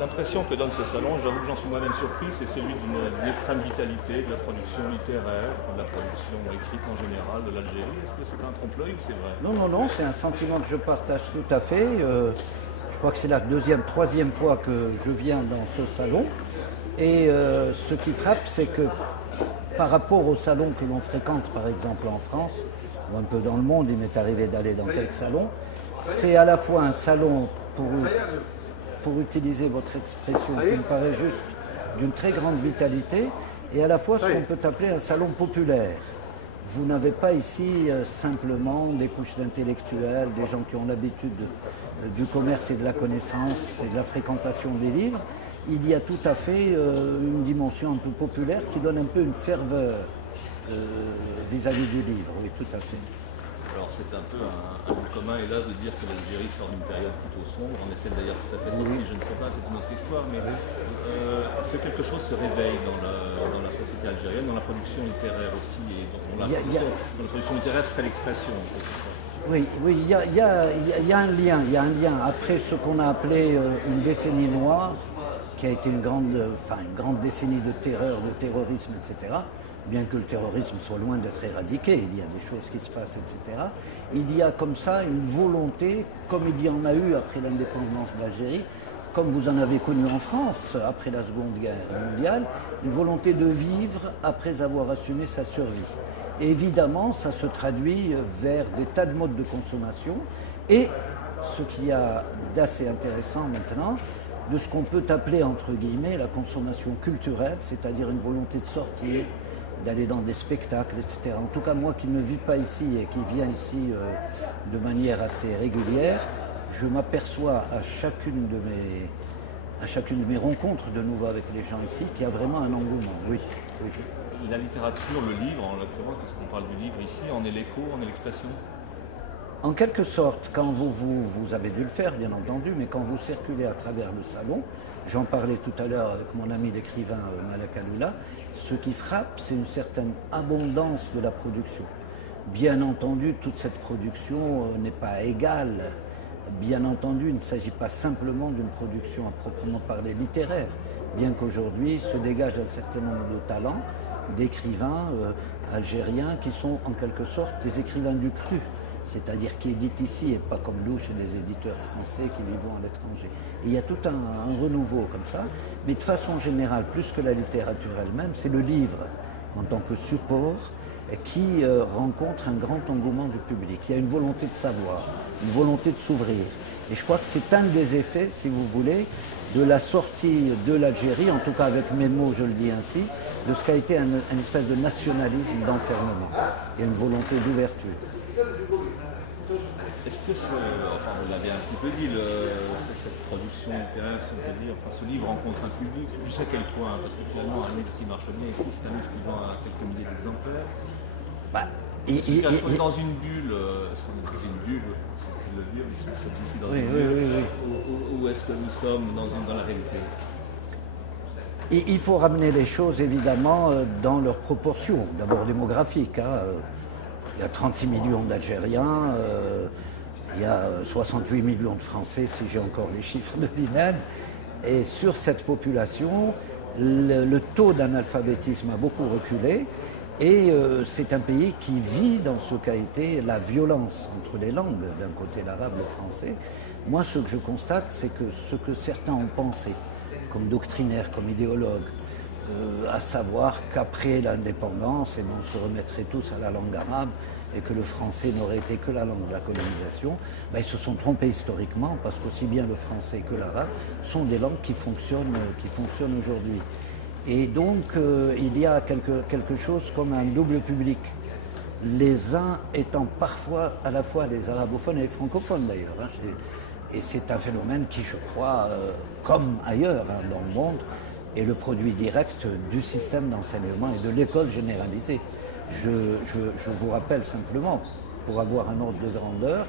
L'impression que donne ce salon, j'avoue que j'en suis moi-même surpris, c'est celui d'une extrême vitalité de la production littéraire, de la production écrite en général de l'Algérie. Est-ce que c'est un trompe-l'œil ou c'est vrai? Non, non, non, c'est un sentiment que je partage tout à fait. Je crois que c'est la deuxième, troisième fois que je viens dans ce salon. Et ce qui frappe, c'est que par rapport au salon que l'on fréquente, par exemple en France, ou un peu dans le monde, il m'est arrivé d'aller dans quelques salons, c'est à la fois un salon pour utiliser votre expression, qui me paraît juste d'une très grande vitalité, et à la fois ce qu'on peut appeler un salon populaire. Vous n'avez pas ici simplement des couches d'intellectuels, des gens qui ont l'habitude du commerce et de la connaissance et de la fréquentation des livres. Il y a tout à fait une dimension un peu populaire qui donne un peu une ferveur vis-à-vis du livre, oui, tout à fait. Alors c'est un peu un but commun, hélas, de dire que l'Algérie sort d'une période plutôt sombre. En est-elle d'ailleurs tout à fait sortie? Je ne sais pas, c'est une autre histoire, mais est-ce que quelque chose se réveille dans la société algérienne, dans la production littéraire aussi, et dans la production littéraire serait l'expression? Oui, oui, il y a un lien, Après ce qu'on a appelé une décennie noire, qui a été une grande décennie de terreur, de terrorisme, etc., bien que le terrorisme soit loin d'être éradiqué, il y a des choses qui se passent, etc. Il y a comme ça une volonté, comme il y en a eu après l'indépendance d'Algérie, comme vous en avez connu en France après la Seconde Guerre mondiale, une volonté de vivre après avoir assumé sa survie. Et évidemment, ça se traduit vers des tas de modes de consommation et ce qu'il y a d'assez intéressant maintenant, de ce qu'on peut appeler, entre guillemets, la consommation culturelle, c'est-à-dire une volonté de sortir, d'aller dans des spectacles, etc. En tout cas, moi qui ne vis pas ici et qui viens ici de manière assez régulière, je m'aperçois à chacune de mes rencontres de nouveau avec les gens ici qu'il y a vraiment un engouement, oui. La littérature, le livre, en l'occurrence, puisqu'on parle du livre ici, en est l'écho, en est l'expression? En quelque sorte, quand vous avez dû le faire, bien entendu, mais quand vous circulez à travers le salon, j'en parlais tout à l'heure avec mon ami l'écrivain Malak Aloula, ce qui frappe, c'est une certaine abondance de la production. Bien entendu, toute cette production n'est pas égale. Bien entendu, il ne s'agit pas simplement d'une production à proprement parler littéraire, bien qu'aujourd'hui se dégage un certain nombre de talents, d'écrivains algériens qui sont en quelque sorte des écrivains du cru, c'est-à-dire qui éditent ici et pas comme nous chez des éditeurs français qui vivent à l'étranger. Il y a tout un renouveau comme ça, mais de façon générale, plus que la littérature elle-même, c'est le livre en tant que support qui rencontre un grand engouement du public. Il y a une volonté de savoir, une volonté de s'ouvrir. Et je crois que c'est un des effets, si vous voulez, de la sortie de l'Algérie, en tout cas avec mes mots, je le dis ainsi, de ce qu'a été une espèce de nationalisme d'enfermement. Il y a une volonté d'ouverture. Est-ce que vous l'avez un petit peu dit, cette production littéraire, si on peut dire, ce livre rencontre un public, je sais quel point, parce que finalement, un livre qui marche bien ici, c'est un livre qui vend à quelques milliers d'exemplaires. Est-ce qu'on est dans une bulle, c'est le dire, ici dans une bulle, ou est-ce que nous sommes dans la réalité? Il faut ramener les choses, évidemment, dans leurs proportions, d'abord démographiques. Il y a 36 millions d'Algériens, il y a 68 millions de Français, si j'ai encore les chiffres de l'INED. Et sur cette population, le taux d'analphabétisme a beaucoup reculé. Et c'est un pays qui vit dans ce qu'a été la violence entre les langues, d'un côté l'arabe et le français. Moi, ce que je constate, c'est que ce que certains ont pensé, comme doctrinaires, comme idéologues, à savoir qu'après l'indépendance, on se remettrait tous à la langue arabe et que le français n'aurait été que la langue de la colonisation, ils se sont trompés historiquement parce qu'aussi bien le français que l'arabe sont des langues qui fonctionnent aujourd'hui. Et donc, il y a quelque chose comme un double public. Les uns étant parfois à la fois les arabophones et les francophones d'ailleurs. Et c'est un phénomène qui, je crois, comme ailleurs dans le monde, est le produit direct du système d'enseignement et de l'école généralisée. Je vous rappelle simplement, pour avoir un ordre de grandeur,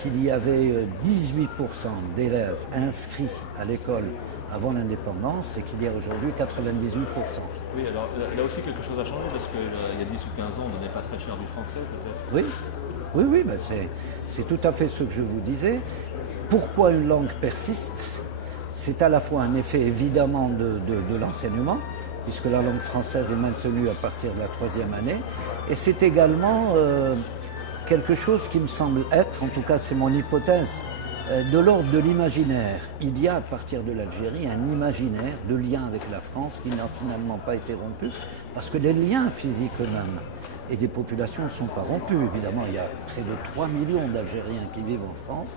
qu'il y avait 18% d'élèves inscrits à l'école avant l'indépendance et qu'il y a aujourd'hui 98%. Oui, alors là aussi quelque chose a changé parce qu'il y a 10 ou 15 ans, on donnait pas très cher du français peut-être. Oui, c'est tout à fait ce que je vous disais. Pourquoi une langue persiste? C'est à la fois un effet évidemment de l'enseignement, puisque la langue française est maintenue à partir de la 3e année, et c'est également quelque chose qui me semble être, en tout cas c'est mon hypothèse, de l'ordre de l'imaginaire. Il y a à partir de l'Algérie un imaginaire de lien avec la France qui n'a finalement pas été rompu, parce que les liens physiques eux-mêmes et des populations ne sont pas rompus. Évidemment, il y a près de 3 millions d'Algériens qui vivent en France.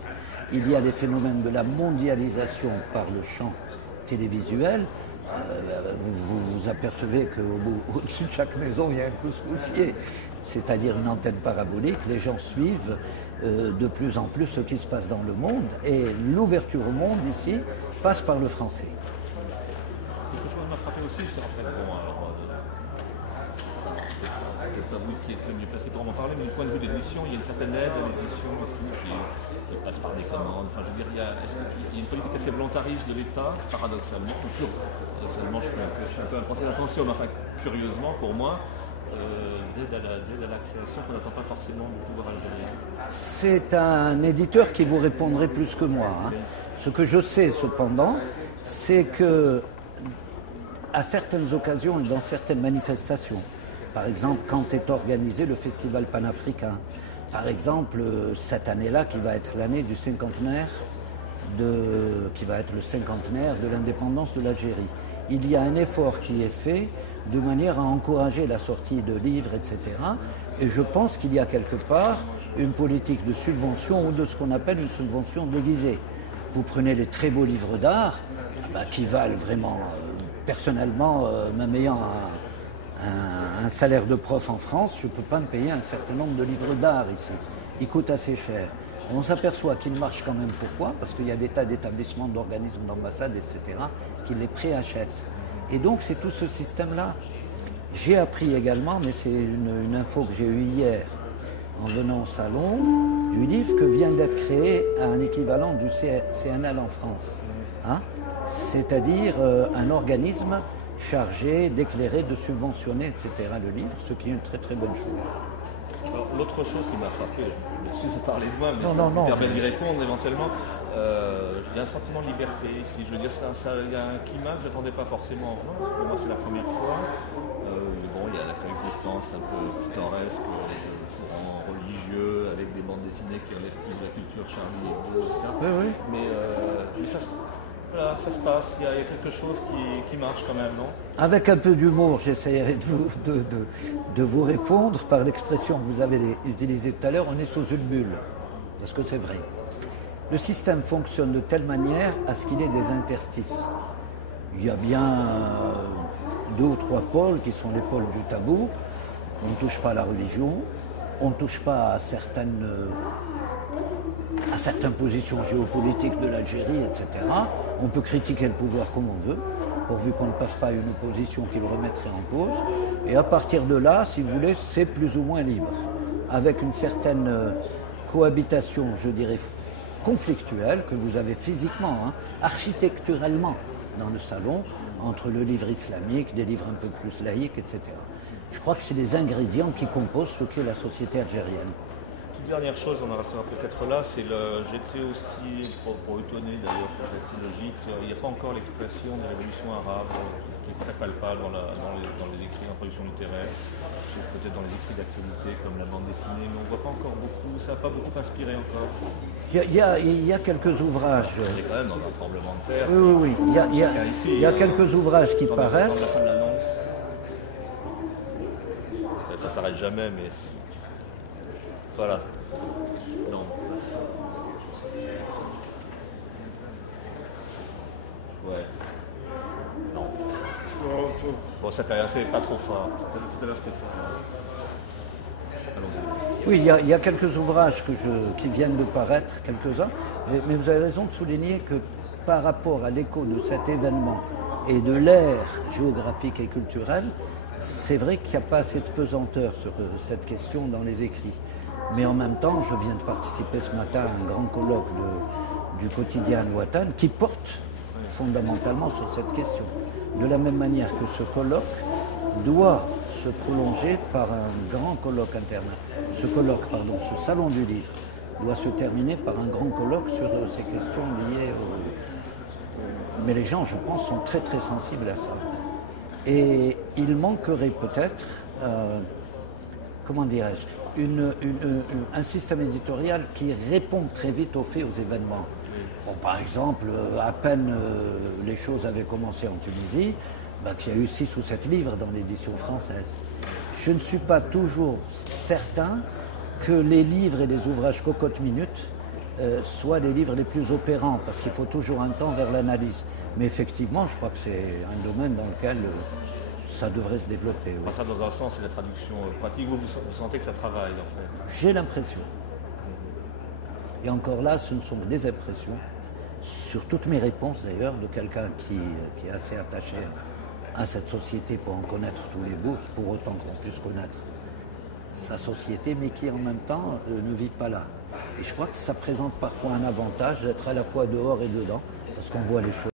Il y a les phénomènes de la mondialisation par le champ télévisuel. Vous vous apercevez qu'au-dessus de chaque maison, il y a un couscoussier, c'est-à-dire une antenne parabolique. Les gens suivent de plus en plus ce qui se passe dans le monde, et l'ouverture au monde ici passe par le français. Quelque chose qui m'a frappé aussi, c'est en fait, c'est tabou qui est le mieux placé pour en parler, mais du point de vue de l'édition, il y a une certaine aide à l'édition ici qui passe par des commandes. Enfin, je veux dire, il y a une politique assez volontariste de l'État, paradoxalement. Paradoxalement, je suis un peu un porté d'attention, mais enfin, curieusement pour moi, d'aide à la création qu'on n'attend pas forcément du pouvoir algérien. C'est un éditeur qui vous répondrait plus que moi. Hein. Ce que je sais cependant, c'est que à certaines occasions et dans certaines manifestations, par exemple quand est organisé le festival panafricain, par exemple cette année-là qui va être l'année du cinquantenaire qui va être le cinquantenaire de l'indépendance de l'Algérie. Il y a un effort qui est fait de manière à encourager la sortie de livres, etc. Et je pense qu'il y a quelque part une politique de subvention ou de ce qu'on appelle une subvention déguisée. Vous prenez les très beaux livres d'art, qui valent vraiment, personnellement, même ayant un salaire de prof en France, je ne peux pas me payer un certain nombre de livres d'art ici. Ils coûtent assez cher. On s'aperçoit qu'ils marchent quand même. Pourquoi? Parce qu'il y a des tas d'établissements, d'organismes, d'ambassades, etc., qui les préachètent. Et donc c'est tout ce système-là. J'ai appris également, mais c'est une info que j'ai eue hier en venant au salon, du livre que vient d'être créé un équivalent du CNL en France. Hein? C'est-à-dire un organisme chargé d'éclairer, de subventionner, etc. le livre, ce qui est une très très bonne chose. Alors, l'autre chose qui m'a frappé, je m'excuse de parler de moi, mais ça me permet d'y répondre éventuellement, il y a un sentiment de liberté ici. Je veux dire, il y a un climat que je n'attendais pas forcément en France. Pour moi, c'est la première fois. Bon, il y a la coexistence un peu pittoresque, courants religieux, avec des bandes dessinées qui relèvent plus de la culture Charlie Hebdo, etc. Oui. Mais voilà, ça se passe, il y a quelque chose qui marche quand même, non? Avec un peu d'humour, j'essaierai de vous répondre par l'expression que vous avez utilisée tout à l'heure, on est sous une bulle, parce que c'est vrai. Le système fonctionne de telle manière à ce qu'il y ait des interstices. Il y a bien 2 ou 3 pôles qui sont les pôles du tabou. On ne touche pas à la religion, on ne touche pas à certaines positions géopolitiques de l'Algérie, etc. On peut critiquer le pouvoir comme on veut, pourvu qu'on ne passe pas à une opposition qui le remettrait en cause. Et à partir de là, si vous voulez, c'est plus ou moins libre, avec une certaine cohabitation, je dirais, conflictuelle, que vous avez physiquement, architecturellement, dans le salon, entre le livre islamique, des livres un peu plus laïques, etc. Je crois que c'est les ingrédients qui composent ce qu'est la société algérienne. Dernière chose, on en restera peut-être là, c'est j'étais aussi, pour étonner d'ailleurs sur cette logique, il n'y a pas encore l'expression de la révolution arabe qui est très palpable dans les écrits en production littéraire, peut-être dans les écrits d'actualité comme la bande dessinée, mais on ne voit pas encore beaucoup, ça n'a pas beaucoup inspiré encore. Il y a quelques ouvrages. On est quand même dans un tremblement de terre. Oui. Il y a quelques ouvrages qui paraissent. La fin de l'annonce. Ça ne s'arrête jamais, mais voilà. Non. Ouais. Non. Bon, ça fait rien, c'est pas trop fort. Tout à l'heure, c'était fort. Allons-y. Oui, il y a quelques ouvrages qui viennent de paraître, quelques-uns, mais vous avez raison de souligner que par rapport à l'écho de cet événement et de l'ère géographique et culturelle, c'est vrai qu'il n'y a pas assez de pesanteur sur cette question dans les écrits. Mais en même temps, je viens de participer ce matin à un grand colloque du quotidien Al-Watan qui porte fondamentalement sur cette question. De la même manière que ce colloque doit se prolonger par un grand colloque ce salon du livre doit se terminer par un grand colloque sur ces questions liées mais les gens, je pense, sont très très sensibles à ça. Et il manquerait peut-être, comment dirais-je, un système éditorial qui répond très vite aux faits, aux événements. Bon, par exemple, à peine les choses avaient commencé en Tunisie, qu'il y a eu 6 ou 7 livres dans l'édition française. Je ne suis pas toujours certain que les livres et les ouvrages cocotte-minute soient les livres les plus opérants, parce qu'il faut toujours un temps vers l'analyse. Mais effectivement, je crois que c'est un domaine dans lequel ça devrait se développer. Oui. Ça, dans un sens, c'est la traduction pratique. Vous sentez que ça travaille, en fait? J'ai l'impression. Et encore là, ce ne sont que des impressions, sur toutes mes réponses d'ailleurs, de quelqu'un qui est assez attaché à cette société pour en connaître tous les bouts, pour autant qu'on puisse connaître sa société, mais qui en même temps ne vit pas là. Et je crois que ça présente parfois un avantage d'être à la fois dehors et dedans, parce qu'on voit les choses.